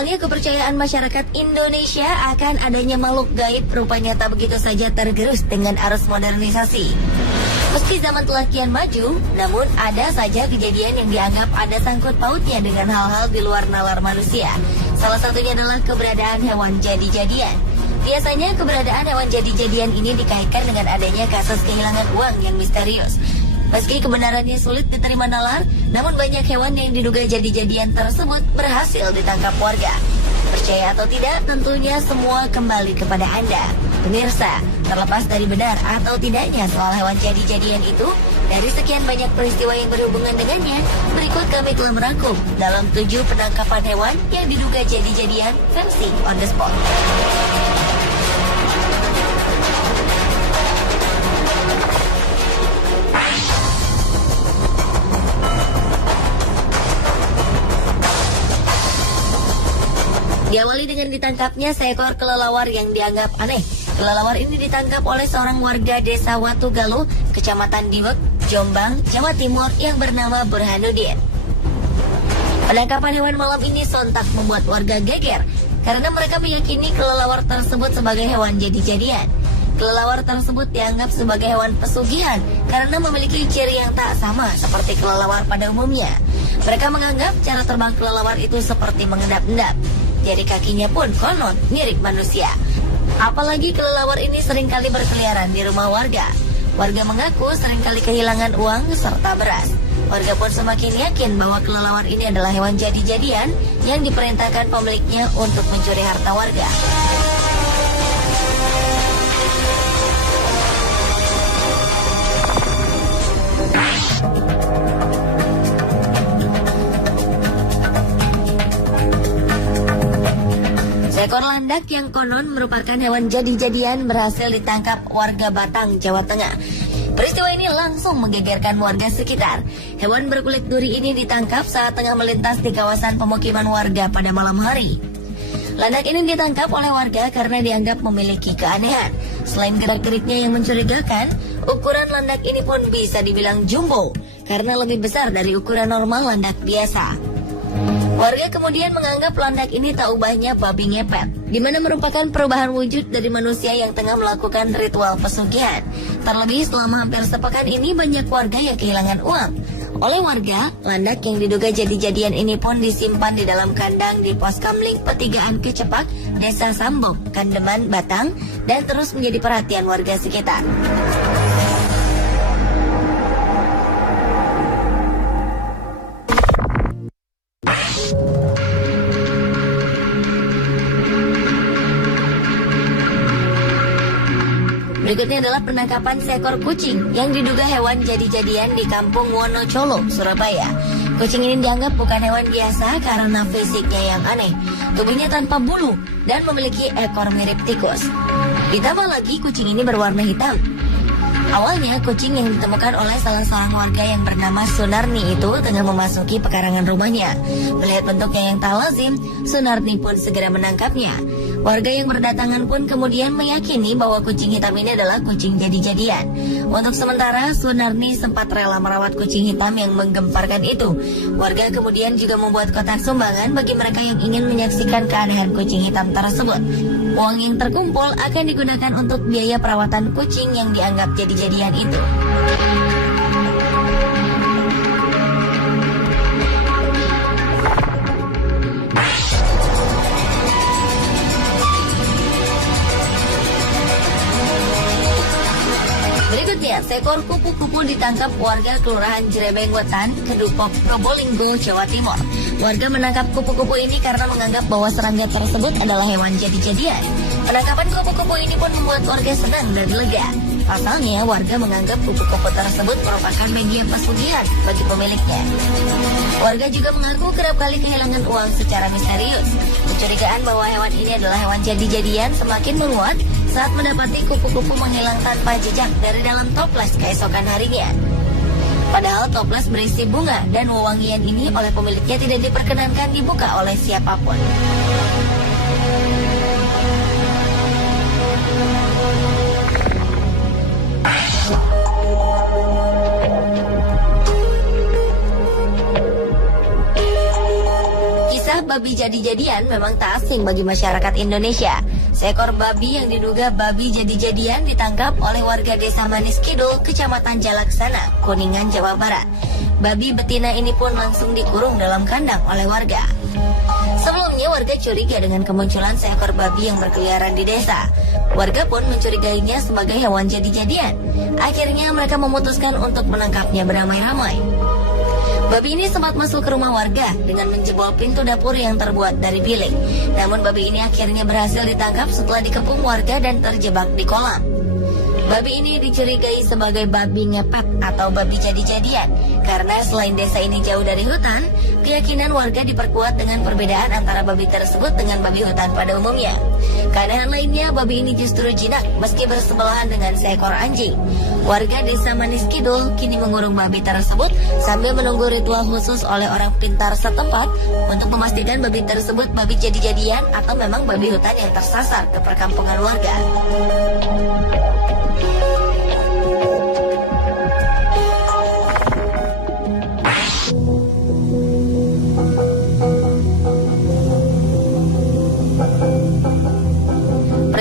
Awalnya kepercayaan masyarakat Indonesia akan adanya makhluk gaib rupanya tak begitu saja tergerus dengan arus modernisasi. Meski zaman telah kian maju, namun ada saja kejadian yang dianggap ada sangkut pautnya dengan hal-hal di luar nalar manusia. Salah satunya adalah keberadaan hewan jadi-jadian. Biasanya keberadaan hewan jadi-jadian ini dikaitkan dengan adanya kasus kehilangan uang yang misterius. Meski kebenarannya sulit diterima nalar, namun banyak hewan yang diduga jadi-jadian tersebut berhasil ditangkap warga. Percaya atau tidak, tentunya semua kembali kepada Anda. Pemirsa, terlepas dari benar atau tidaknya soal hewan jadi-jadian itu, dari sekian banyak peristiwa yang berhubungan dengannya, berikut kami telah merangkum dalam 7 penangkapan hewan yang diduga jadi-jadian versi on the spot. Diawali dengan ditangkapnya seekor kelelawar yang dianggap aneh. Kelelawar ini ditangkap oleh seorang warga desa Watugaluh, Kecamatan Diwek, Jombang, Jawa Timur yang bernama Burhanuddin. Penangkapan hewan malam ini sontak membuat warga geger karena mereka meyakini kelelawar tersebut sebagai hewan jadi-jadian. Kelelawar tersebut dianggap sebagai hewan pesugihan karena memiliki ciri yang tak sama seperti kelelawar pada umumnya. Mereka menganggap cara terbang kelelawar itu seperti mengendap-endap. Jari kakinya pun konon mirip manusia. Apalagi kelelawar ini seringkali berkeliaran di rumah warga. Warga mengaku seringkali kehilangan uang serta beras. Warga pun semakin yakin bahwa kelelawar ini adalah hewan jadi-jadian yang diperintahkan pemiliknya untuk mencuri harta warga. Seekor landak yang konon merupakan hewan jadi-jadian berhasil ditangkap warga Batang, Jawa Tengah. Peristiwa ini langsung menggegerkan warga sekitar. Hewan berkulit duri ini ditangkap saat tengah melintas di kawasan pemukiman warga pada malam hari. Landak ini ditangkap oleh warga karena dianggap memiliki keanehan. Selain gerak-geriknya yang mencurigakan, ukuran landak ini pun bisa dibilang jumbo karena lebih besar dari ukuran normal landak biasa. Warga kemudian menganggap landak ini tak ubahnya babi ngepet, di mana merupakan perubahan wujud dari manusia yang tengah melakukan ritual pesugihan. Terlebih selama hampir sepekan ini banyak warga yang kehilangan uang. Oleh warga, landak yang diduga jadi-jadian ini pun disimpan di dalam kandang di pos Kamling Petigaan Kecepak, Desa Sambong, Kandeman, Batang, dan terus menjadi perhatian warga sekitar. Berikutnya adalah penangkapan seekor kucing yang diduga hewan jadi-jadian di Kampung Wonocolo, Surabaya. Kucing ini dianggap bukan hewan biasa karena fisiknya yang aneh. Tubuhnya tanpa bulu dan memiliki ekor mirip tikus. Ditambah lagi kucing ini berwarna hitam. Awalnya kucing yang ditemukan oleh salah seorang warga yang bernama Sunarni itu tengah memasuki pekarangan rumahnya. Melihat bentuknya yang tak lazim, Sunarni pun segera menangkapnya. Warga yang berdatangan pun kemudian meyakini bahwa kucing hitam ini adalah kucing jadi-jadian. Untuk sementara, Sunarni sempat rela merawat kucing hitam yang menggemparkan itu. Warga kemudian juga membuat kotak sumbangan bagi mereka yang ingin menyaksikan keanehan kucing hitam tersebut. Uang yang terkumpul akan digunakan untuk biaya perawatan kucing yang dianggap jadi-jadian itu. Berikutnya, seekor kupu-kupu ditangkap warga Kelurahan Jerebeng Wetan, Kedupok, Probolinggo, Jawa Timur. Warga menangkap kupu-kupu ini karena menganggap bahwa serangga tersebut adalah hewan jadi-jadian. Penangkapan kupu-kupu ini pun membuat warga senang dan lega. Pasalnya, warga menganggap kupu-kupu tersebut merupakan media pesugihan bagi pemiliknya. Warga juga mengaku kerap kali kehilangan uang secara misterius. Kecurigaan bahwa hewan ini adalah hewan jadi-jadian semakin menguat saat mendapati kupu-kupu menghilang tanpa jejak dari dalam toples keesokan harinya. Padahal toples berisi bunga dan wewangian ini oleh pemiliknya tidak diperkenankan dibuka oleh siapapun. babi jadi-jadian memang tak asing bagi masyarakat Indonesia. Seekor babi yang diduga babi jadi-jadian ditangkap oleh warga Desa Manis Kidul, Kecamatan Jalaksana, Kuningan, Jawa Barat. Babi betina ini pun langsung dikurung dalam kandang oleh warga. Sebelumnya warga curiga dengan kemunculan seekor babi yang berkeliaran di desa. Warga pun mencurigainya sebagai hewan jadi-jadian. Akhirnya mereka memutuskan untuk menangkapnya beramai-ramai. Babi ini sempat masuk ke rumah warga dengan menjebol pintu dapur yang terbuat dari bilik. Namun babi ini akhirnya berhasil ditangkap setelah dikepung warga dan terjebak di kolam. Babi ini dicurigai sebagai babi ngepet atau babi jadi-jadian karena selain desa ini jauh dari hutan, keyakinan warga diperkuat dengan perbedaan antara babi tersebut dengan babi hutan pada umumnya. Keadaan lainnya, babi ini justru jinak meski bersebelahan dengan seekor anjing. Warga Desa Manis Kidul kini mengurung babi tersebut sambil menunggu ritual khusus oleh orang pintar setempat untuk memastikan babi tersebut babi jadi-jadian atau memang babi hutan yang tersasar ke perkampungan warga.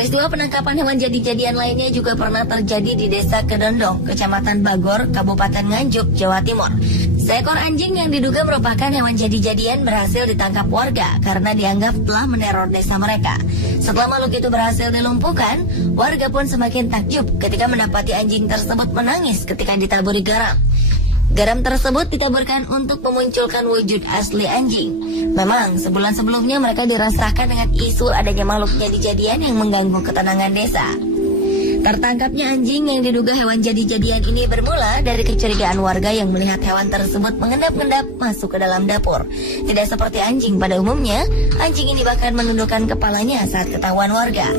Peristiwa penangkapan hewan jadi-jadian lainnya juga pernah terjadi di Desa Kedondong, Kecamatan Bagor, Kabupaten Nganjuk, Jawa Timur. Seekor anjing yang diduga merupakan hewan jadi-jadian berhasil ditangkap warga karena dianggap telah meneror desa mereka. Setelah makhluk itu berhasil dilumpuhkan, warga pun semakin takjub ketika mendapati anjing tersebut menangis ketika ditaburi garam. Garam tersebut ditaburkan untuk memunculkan wujud asli anjing. Memang sebulan sebelumnya mereka dirasakan dengan isu adanya makhluk jadi-jadian yang mengganggu ketenangan desa. Tertangkapnya anjing yang diduga hewan jadi-jadian ini bermula dari kecurigaan warga yang melihat hewan tersebut mengendap-endap masuk ke dalam dapur. Tidak seperti anjing pada umumnya, anjing ini bahkan menundukkan kepalanya saat ketahuan warga.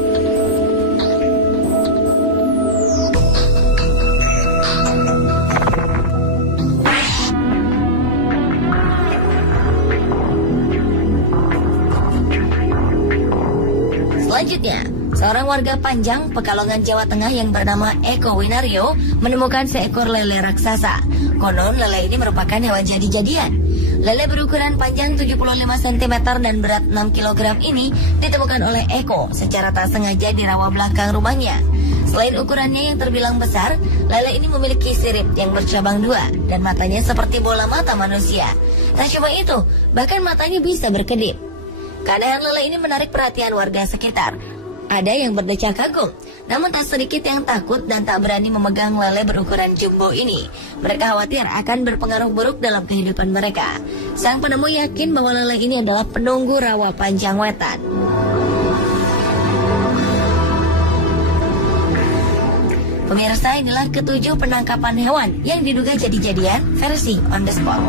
Selanjutnya, seorang warga Panjang, Pekalongan, Jawa Tengah yang bernama Eko Winario menemukan seekor lele raksasa. Konon lele ini merupakan hewan jadi-jadian. Lele berukuran panjang 75 cm dan berat 6 kg ini ditemukan oleh Eko secara tak sengaja di rawa belakang rumahnya. Selain ukurannya yang terbilang besar, lele ini memiliki sirip yang bercabang dua dan matanya seperti bola mata manusia. Tak cuma itu, bahkan matanya bisa berkedip. Keadaan lele ini menarik perhatian warga sekitar. Ada yang berdecak kagum, namun tak sedikit yang takut dan tak berani memegang lele berukuran jumbo ini. Mereka khawatir akan berpengaruh buruk dalam kehidupan mereka. Sang penemu yakin bahwa lele ini adalah penunggu rawa Panjang Wetan. Pemirsa, inilah ketujuh penangkapan hewan yang diduga jadi-jadian versi on the spot.